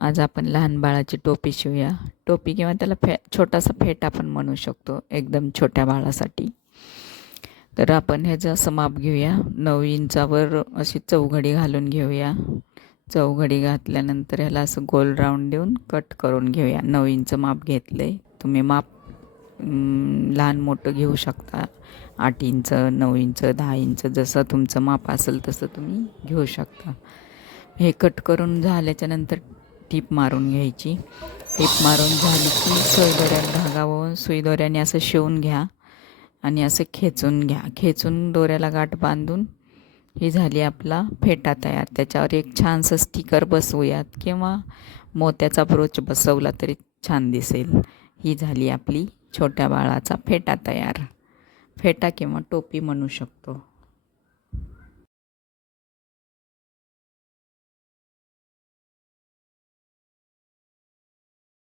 आज आपण लहान बाळाची टोपी शिवूया. टोपी किंवा त्याला छोटासा फेटा पण म्हणू शकतो, एकदम छोट्या बाळासाठी. तर आपण ह्याचं असं माप घेऊया. 9 इंचावर अशी चौघडी घालून घेऊया. चौघडी घातल्यानंतर ह्याला असं गोल राऊंड देऊन कट करून घेऊया. 9 इंच माप घेतलं आहे. तुम्ही माप लहान मोठं घेऊ शकता. 8 इंच, 9 इंच, 10 इंच जसं तुमचं माप असेल तसं तुम्ही घेऊ शकता. हे कट करून झाल्याच्यानंतर टीप मारून घ्यायची. टीप मारून झाली की सुईदोऱ्यात धागा वळून सुईदोऱ्याने असं शिवून घ्या आणि असं खेचून घ्या. खेचून दोऱ्याला गाठ बांधून ही झाली आपला फेटा तयार. त्याच्यावर एक छानसं स्टिकर बसवूयात किंवा मोत्याचा ब्रोच बसवला तरी छान दिसेल. ही झाली आपली छोट्या बाळाचा फेटा तयार. फेटा किंवा टोपी म्हणू शकतो.